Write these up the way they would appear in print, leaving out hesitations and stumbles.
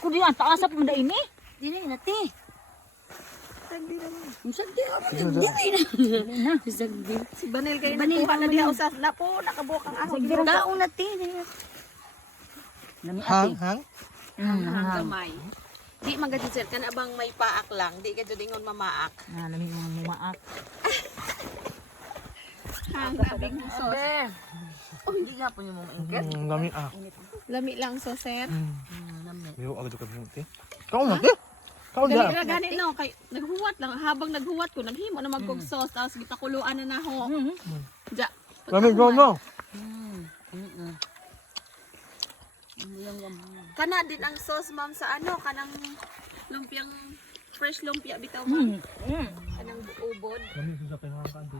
ko din ang taas pa manda ini. Dili na ti. Sagdi naman. Sagdi ako. Dili na. Sagdi. Si Banil kayo nakuha na diha usas na po nakabuok ang ahon. Daon na ti. Nami Hang, ate. hang. Hang gamay. Di magadi sir kan abang may paak lang, di ka jud ingon mamaak. Nami mga mumaak. Hang gabing sos. Oh, hindi nga po yung mga ingkit. Lami Lami lang so sir. Yo, agad ka buti. Kau na ti. Kau Gani na. ra gani no kay naghuwat lang habang naghuwat ko naghimo na magkog sauce tapos gitakuluan na naho. Ja. Lami go no. Kana din ang sauce ma'am sa ano kanang lumpiang fresh lumpia bitaw ma'am. Kanang ubod. Lami sa pinang kanto.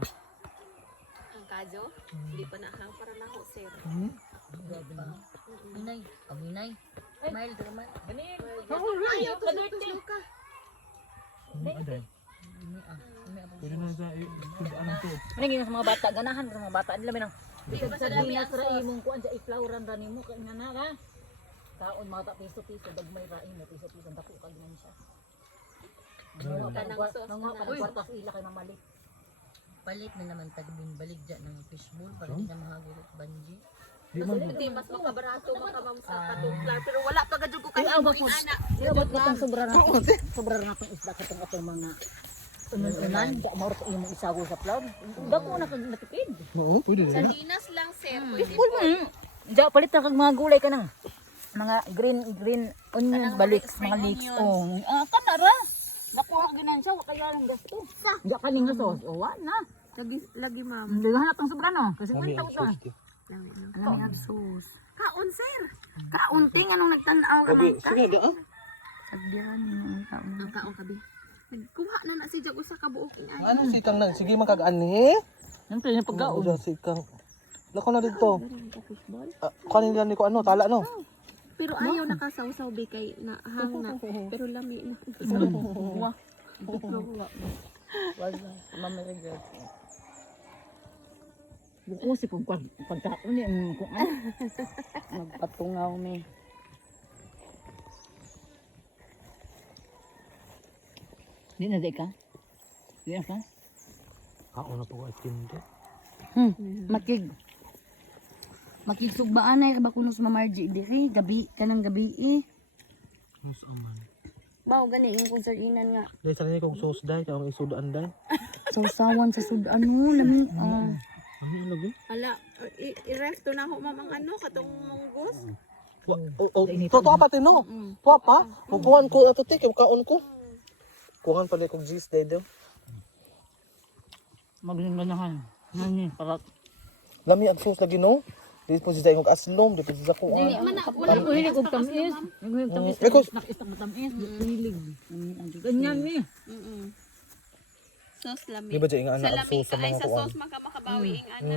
Ang kajo. Hindi pa na hang para naho sir. Inay. Ang inay. Smile to man. Ayaw to ka. Aday. Pwede na sa tudaan to. Maningin sa mga bata ganahan sa mga bata nila minang. Sa dinas ra imong kuan sa iflowran ra nimo kay nga na ka. Kaon mga ta piso-piso dagmay ra imo piso-piso dako ka ginan siya. Kanang sauce Nang na mga kwartas ila kay mamali. Palit na naman tagbin baligya ng fishbowl para hindi na mahagulot banji. Hindi mas makabarato makamam sa katuplan pero wala pa gadyo ko kay Ay, imo bakos. ana. Abot katong sobra na. Sobra na itong isda katong atong mga unan-unan. Di mauro ko imong isago sa plug. Dako na kag natipid. Oo, pwede Sa na. dinas lang sir. Pwede Full mo. Diya palit na kag mga gulay ka na. Mga green onions baliks, mga leeks. Oh, kana ra. Dako ka ginan siya wa kaya lang gasto. Diya kaning nga sauce. Oh, wa na. lagi ma'am. Daghan atong sobra no. Kasi Lami kwenta ang ko to. sauce. Alam nga sus. Kaon sir. Kaunting anong nagtanaw ka Sabi, man ka? sige da. Sagdihan mo ang taon. Ang kaon kabi. Kuha na na si Jag usa ka buok ni ay. Ano sikang na? Sige makagaan ni. Siyempre yung pagkaon. Udah sikang. Lako na dito. Kanina ni ko ano, tala no. Pero ayaw nakasawsaw bi kay na hang na. Pero lami na. Wah. Wala. Mama regret. Buko si pagkaon ni ang kuan. Magpatungaw me. Di na di ka? Di na ka? Kao na po ice cream to. Makig. Makig sugbaan ay ba kuno sa mamarji diri gabi kanang gabi eh. Mas aman. Bao gani yung konserinan nga. Dahil sa kanya kong sauce dahil, kaya akong isudaan dahil. Sausawan sa sudan mo lami. Ano yung lagi? Hala, i-ref to na ho ma'am ang ano katong munggos. Totoo pa tino. Tuwa pa. Pupuan ko ato te, kaya kaon ko. Kuhan pala kong juice dahil daw. Maginganahan. Nani para Lami ang sauce lagi no. Dito po siya kong aslom, dito po siya kong Dili man na wala Wala ko hilig og tamis. Yung hilig tamis. Because- Nakistak mo tamis. Hilig. Ganyan ni. sauce lami. Di ba dyan nga Sa anak ang lami sauce sa ka ay mga sa kuan? sauce makabawi ing ana.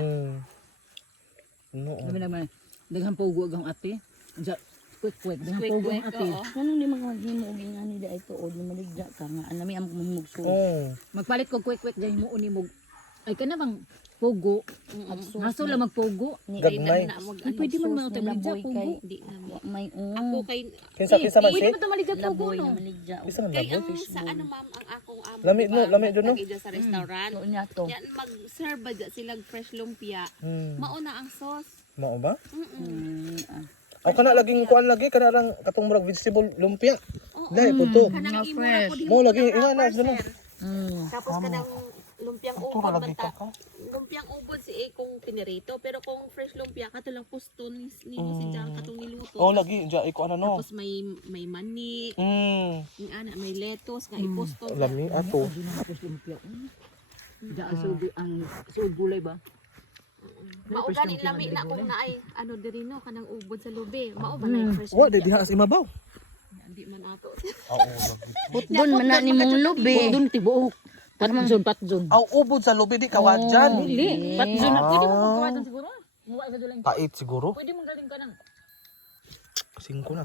No. Dami naman. Daghan po ang ate. Unsa quick. Daghan po Quick, ang ate. oo. Kanang di maghimo og ingani di ay tuod na maligya ka nga anami am mahimog so. Magpalit ko quick dahil mo uni mo. Ay kana bang pogo. Naso lang magpogo. Gagmay. Na mag Ay pwede man mga tabligya laboy pogo. kay di na mo. may Ako kay Kinsa man Pwede siya? man to maligya pogo laboy no. na maligya. Isa man kay labo. ang sa ano ma'am ang akong amo. Lami, diba, no? Lami doon, no? nagtagida sa restaurant. So nya to. Yan mag-serve ba dyan silang fresh lumpia. Mauna ang sauce. Mao ba? Mm. Ako kana laging kuan lagi kana lang katong murag vegetable lumpia. Dahil po to. Kanang imura ko Mo lagi ingana sir. dala. Tapos kanang lumpiang Ito ubod lagi banta. ka. Lumpiang ubod si kung pinirito pero kung fresh lumpia kato lang pusto ni si Jang katong niluto. Oh lagi ja iko ano no. Tapos may mani, yung ana may lettuce nga ipusto. Lami ato. Di na mapos lumpia. Diyan ang suugulay ba? Mao gani lami na kung naay ano diri no kanang ubod sa lubi. Mao ba na fresh Wa lumpia? di diha as imabaw. Di man ato. Oo. Putdon man na ni mong lubi. Doon tibuok. Patjon. Aw ubod sa lubi di kawad dyan. Dili. Patjon na pwede mo magkawadan siguro. Muwa sa dulang. Pait siguro. Pwede mo galing ka nang. Singko na.